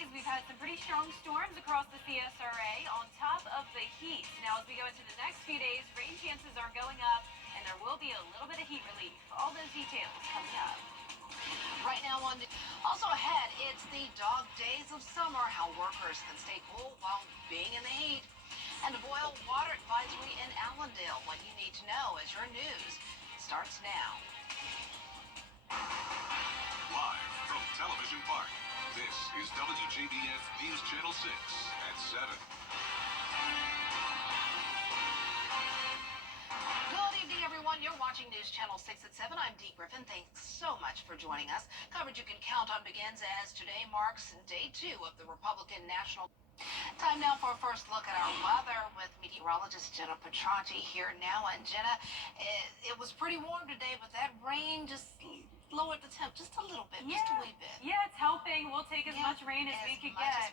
days, we've had some pretty strong storms across the CSRA on top of the heat. Now, as we go into the next few days, rain chances are going up, and there will be a little bit of heat relief. All those details coming up. Right now also ahead, it's the dog days of summer, how workers can stay cool while being in the heat. And a boil water advisory in Allendale. What you need to know as your news starts now. Live from Television Park, this is WJBF News Channel 6 at 7. Good evening, everyone. You're watching News Channel 6 at 7. I'm Dee Griffin. Thanks so much for joining us. Coverage you can count on begins as today marks day 2 of the Republican National. Time now for a first look at our weather with meteorologist Jenna Petranti here now. And Jenna, it was pretty warm today, but that rain just lowered the temp just a little bit, just a wee bit. Yeah, it's helping. We'll take as much rain as we can get.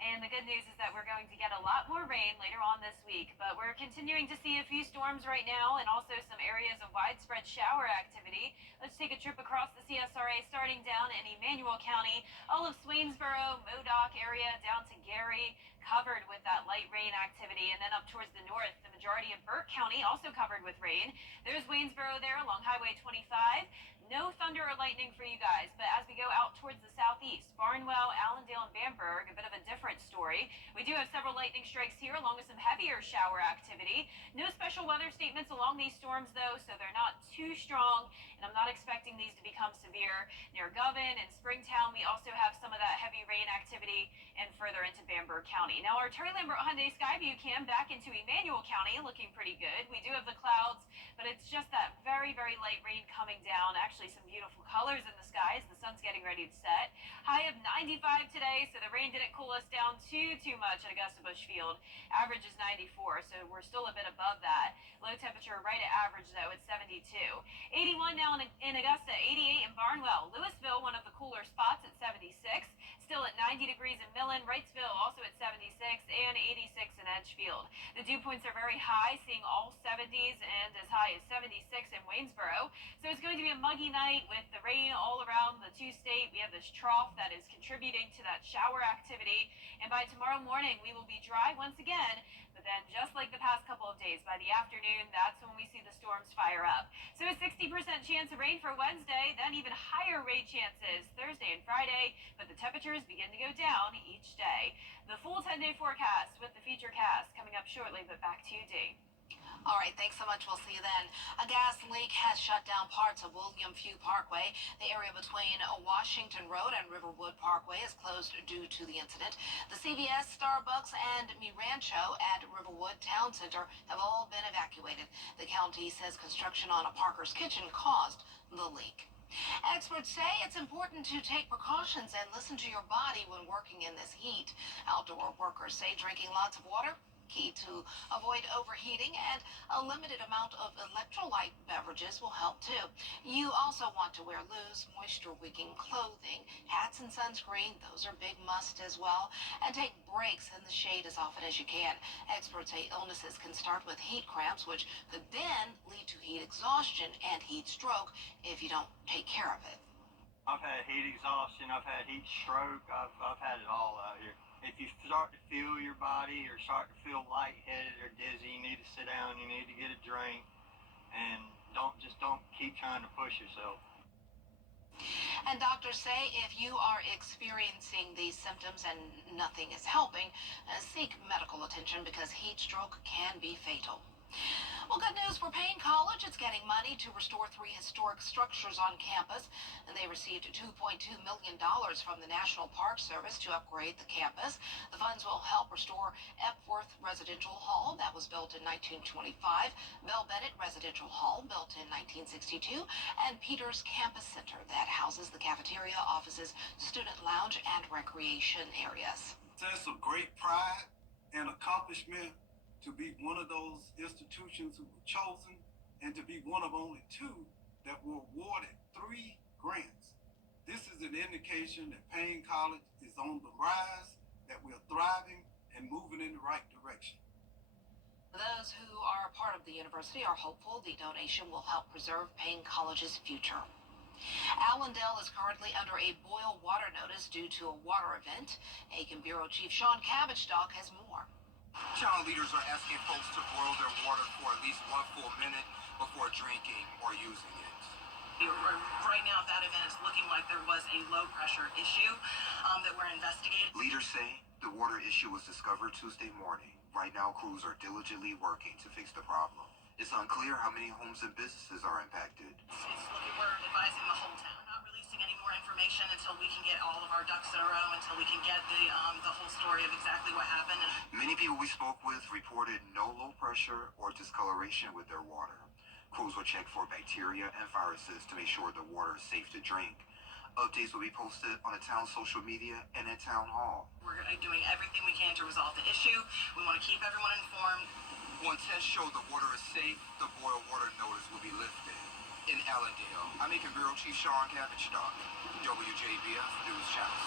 And the good news is that we're going to get a lot more rain later on this week. But we're continuing to see a few storms right now and also some areas of widespread shower activity. Let's take a trip across the CSRA, starting down in Emmanuel County, all of Swainsboro, Modoc area, down to Gary, covered with that light rain activity. And then up towards the north, the majority of Burke County also covered with rain. There's Waynesboro there along Highway 25. No thunder or lightning for you guys, but as we go out towards the southeast, Barnwell, Allendale, and Bamberg, a bit of a different story. We do have several lightning strikes here, along with some heavier shower activity. No special weather statements along these storms, though, so they're not too strong, and I'm not expecting these to become severe. Near Govan and Springtown, we also have some of that heavy rain activity, and further into Bamberg County. Now, our Terry Lambert Hyundai Skyview cam back into Emmanuel County, looking pretty good. We do have the clouds, but it's just that very, very light rain coming down. Actually, some beautiful colors in the skies. The sun's getting ready to set. High of 95 today, so the rain didn't cool us down too much at Augusta Busch Field. Average is 94, so we're still a bit above that. Low temperature right at average, though, at 72. 81 now in Augusta, 88 in Barnwell. Louisville, one of the cooler spots at 76. Still at 90 degrees in Millen. Wrightsville also at 76 and 86 in Edgefield. The dew points are very high, seeing all 70s and as high as 76 in Waynesboro. So it's going to be a muggy night with the rain all around the two-state. We have this trough that is contributing to that shower activity. And by tomorrow morning, we will be dry once again. But then, just like the past couple of days, by the afternoon, that's when we see the storms fire up. So a 60% chance of rain for Wednesday, then even higher rain chances Thursday and Friday. But the temperatures begin to go down each day. The full 10-day forecast with the feature cast coming up shortly, but back to you, Dee. All right, thanks so much. We'll see you then. A gas leak has shut down parts of William Few Parkway. The area between Washington Road and Riverwood Parkway is closed due to the incident. The CVS, Starbucks, and Mi Rancho at Riverwood Town Center have all been evacuated. The county says construction on a Parker's Kitchen caused the leak. Experts say it's important to take precautions and listen to your body when working in this heat. Outdoor workers say drinking lots of water, key to avoid overheating, and a limited amount of electrolyte beverages will help too. You also want to wear loose, moisture-wicking clothing, hats and sunscreen, those are big must as well, and take breaks in the shade as often as you can. Experts say illnesses can start with heat cramps, which could then lead to heat exhaustion and heat stroke if you don't take care of it. I've had heat exhaustion, I've had heat stroke, I've had it all out here. If you start to feel your body or start to feel lightheaded or dizzy, you need to sit down, you need to get a drink, and don't keep trying to push yourself. And doctors say if you are experiencing these symptoms and nothing is helping, seek medical attention because heat stroke can be fatal. Well, good news for Payne College. It's getting money to restore 3 historic structures on campus. And they received $2.2 million from the National Park Service to upgrade the campus. The funds will help restore Epworth Residential Hall, that was built in 1925, Bell Bennett Residential Hall, built in 1962, and Peters Campus Center, that houses the cafeteria, offices, student lounge, and recreation areas. Sense of great pride and accomplishment to be one of those institutions who were chosen and to be one of only 2 that were awarded 3 grants. This is an indication that Payne College is on the rise, that we're thriving and moving in the right direction. Those who are a part of the university are hopeful the donation will help preserve Payne College's future. Allendale is currently under a boil water notice due to a water event. Aiken Bureau Chief Sean Cabbage-Stock has more. Town leaders are asking folks to boil their water for at least 1 full minute before drinking or using it. Right now at that event, it's looking like there was a low pressure issue that we're investigating. Leaders say the water issue was discovered Tuesday morning. Right now, crews are diligently working to fix the problem. It's unclear how many homes and businesses are impacted. We're advising the whole town, not releasing any more information until we can get all of our ducks in a row, until we can get the whole story of exactly what happened. Many people we spoke with reported no low pressure or discoloration with their water. Crews will check for bacteria and viruses to make sure the water is safe to drink. Updates will be posted on the town's social media and at Town Hall. We're doing everything we can to resolve the issue. We want to keep everyone informed. When tests show the water is safe, the boil water notice will be lifted. In Allendale, I'm Aiken Bureau Chief Sean Cabbage-Stock, WJBF News Channel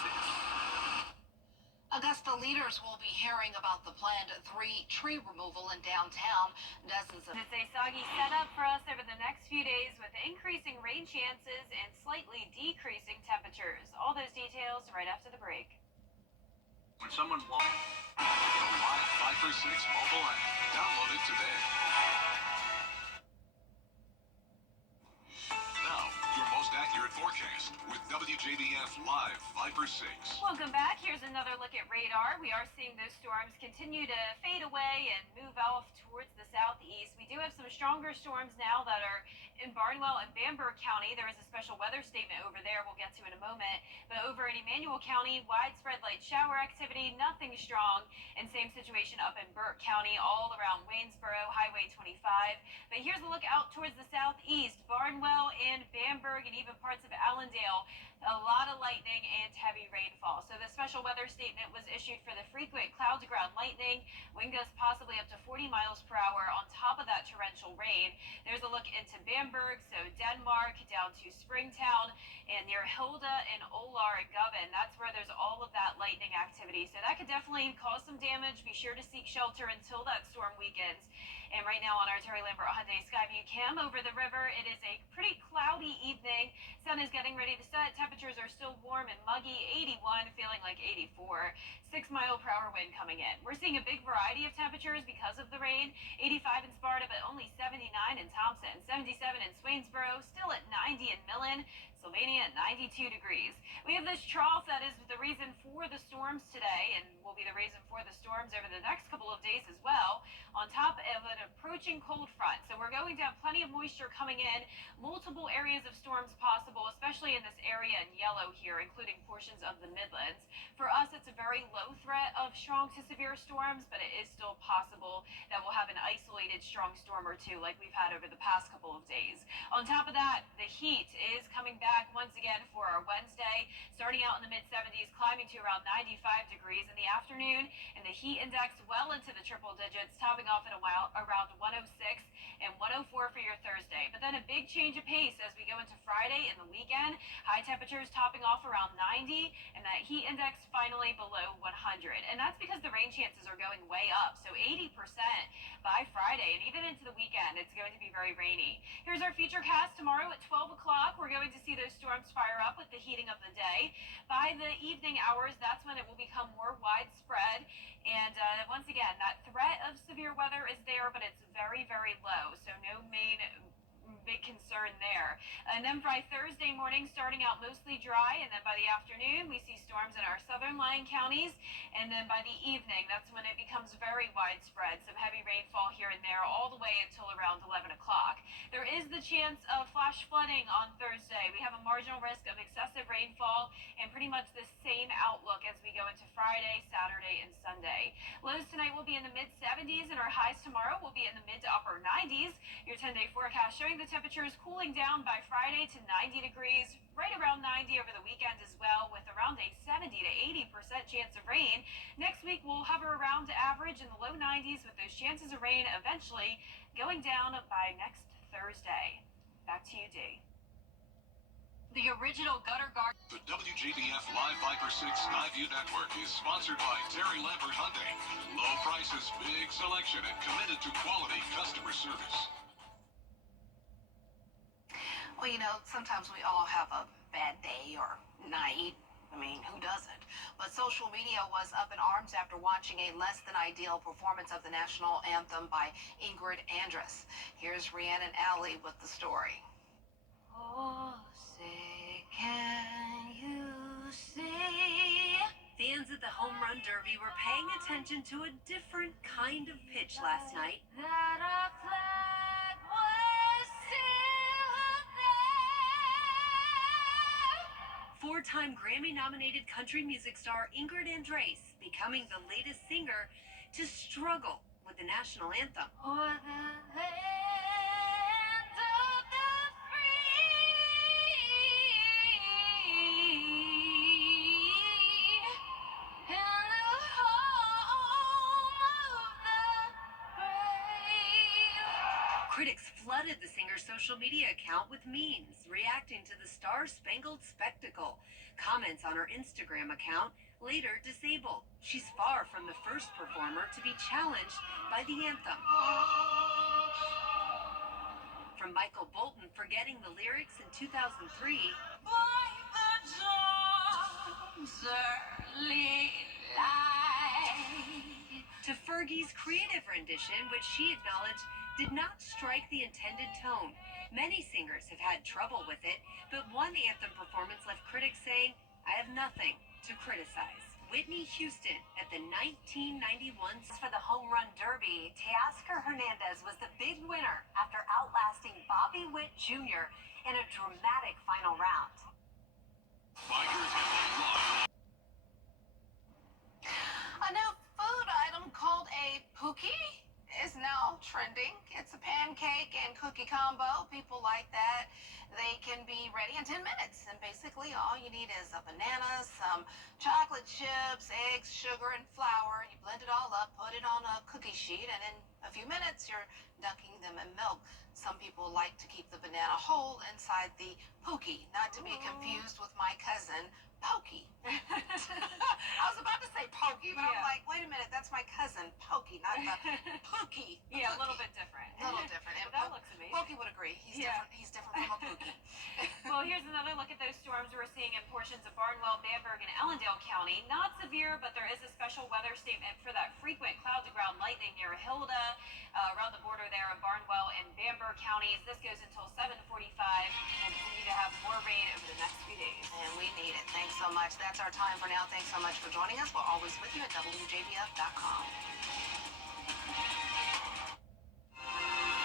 6. Augusta leaders will be hearing about the planned tree removal in downtown. Dozens of It's a soggy setup for us over the next few days with increasing rain chances and slightly decreasing temperatures. All those details right after the break. When someone wants the Live 5 for 6 mobile app, download it today. Now, your most accurate forecast with WJBF Live 5 for 6. Welcome back. Here's another look at radar. We are seeing those storms continue to fade away and move off towards the southeast. We do have some stronger storms now that are in Barnwell and Bamberg County. There is a special weather statement over there we'll get to in a moment. But over in Emmanuel County, widespread light shower activity, nothing strong. And same situation up in Burke County, all around Waynesboro, Highway 25. But here's a look out towards the southeast, Barnwell and Bamberg and even parts of Allendale. A lot of lightning and heavy rainfall. So the special weather statement was issued for the frequent cloud to ground lightning, wind gusts possibly up to 40 miles per hour on top of that torrential rain. There's a look into Bamberg, so Denmark down to Springtown and near Hilda and Olar and Govan. That's where there's all of that lightning activity. So that could definitely cause some damage. Be sure to seek shelter until that storm weakens. And right now on our Terry Lambert Hyundai Skyview Cam over the river, it is a pretty cloudy evening. Sun is getting ready to set. Temperatures are still warm and muggy, 81, feeling like 84. 6-mile-per-hour wind coming in. We're seeing a big variety of temperatures because of the rain. 85 in Sparta, but only 79 in Thompson. 77 in Swainsboro, still at 90 in Millen. Sylvania at 92 degrees. We have this trough that is the reason for the storms today and will be the reason for the storms over the next couple of days as well, on top of an approaching cold front. So we're going to have plenty of moisture coming in, multiple areas of storms possible, especially in this area in yellow here, including portions of the Midlands. For us, it's a very low threat of strong to severe storms, but it is still possible that we'll have an isolated strong storm or two like we've had over the past couple of days. On top of that, the heat is coming back once again for our Wednesday, starting out in the mid-70s, climbing to around 95 degrees in the afternoon, and the heat index well into the triple digits, topping off at around 106 and 104 for your Thursday. But then a big change of pace as we go into Friday and the weekend. High temperatures topping off around 90, and that heat index finally below 100. And that's because the rain chances are going way up, so 80% by Friday, and even into the weekend, it's going to be very rainy. Here's our futurecast tomorrow at 12 o'clock. We're going to see those storms fire up with the heating of the day. By the evening hours, that's when it will become more widespread. And once again, that threat of severe weather is there, but it's very, very low. So no big concern there. And then by Thursday morning, starting out mostly dry, and then by the afternoon, we see storms in our southern lying counties. And then by the evening, that's when it becomes very widespread. Some heavy rainfall here and there all the way until around 11 o'clock. There is the chance of flash flooding on Thursday. We have a marginal risk of excessive rainfall and pretty much the same outlook as we go into Friday, Saturday, and Sunday. Lows tonight will be in the mid-70s, and our highs tomorrow will be in the mid to upper 90s. Your 10-day forecast showing the temperatures cooling down by Friday to 90 degrees, right around 90 over the weekend as well, with around a 70 to 80% chance of rain. Next week, we'll hover around average in the low 90s with those chances of rain eventually going down by next Thursday. Back to you, D. The original gutter guard. The WJBF Live 5 for 6 Skyview Network is sponsored by Terry Lambert Hyundai. Low prices, big selection, and committed to quality customer service. Well, sometimes we all have a bad day or night. I mean, who doesn't? But social media was up in arms after watching a less than ideal performance of the national anthem by Ingrid Andress. Here's Rhiannon Alley with the story. Oh, say, can you see? Fans at the Home Run Derby were paying attention to a different kind of pitch last night. That our flag was still there. Four-time Grammy-nominated country music star Ingrid Andress becoming the latest singer to struggle with the national anthem. For the land of the free and the home of the brave. Critics flooded the singer's social media account with memes reacting to the Star-Spangled Spectacle. Comments on her Instagram account later disabled. She's far from the first performer to be challenged by the anthem. From Michael Bolton forgetting the lyrics in 2003 Like the dawn's early light. to Fergie's creative rendition, which she acknowledged did not strike the intended tone. Many singers have had trouble with it, but one anthem performance left critics saying, "I have nothing to criticize." Whitney Houston at the 1991 For the Home Run Derby, Teoscar Hernandez was the big winner after outlasting Bobby Witt Jr. in a dramatic final round. Bikers Headline Live. A new food item called a pookie is now trending. It's a pancake and cookie combo. People like that. They can be ready in 10 minutes. And basically all you need is a banana, some chocolate chips, eggs, sugar, and flour. You blend it all up, put it on a cookie sheet, and in a few minutes you're dunking them in milk. Some people like to keep the banana whole inside the pookie, not to be confused with my cousin, Pokey. I was about to say Pokey, but I'm Yeah. like, wait a minute, that's my cousin, Pokey, not the Pookie. the Yeah, a little cookie. bit different. A little different. And But that looks amazing. Pokey would agree. He's Yeah. different. He's different from a Pookie. Well, here's another look at those storms we're seeing in portions of Barnwell, Bamberg, and Allendale County. Not severe, but there is a special weather statement for that frequent cloud-to-ground lightning near Hilda, around the border there of Barnwell and Bamberg counties. This goes until 7:45. We'll continue to have more rain over the next few days. And we need it. Thanks so much. That's our time for now. Thanks so much for joining us. We're always with you at WJBF.com.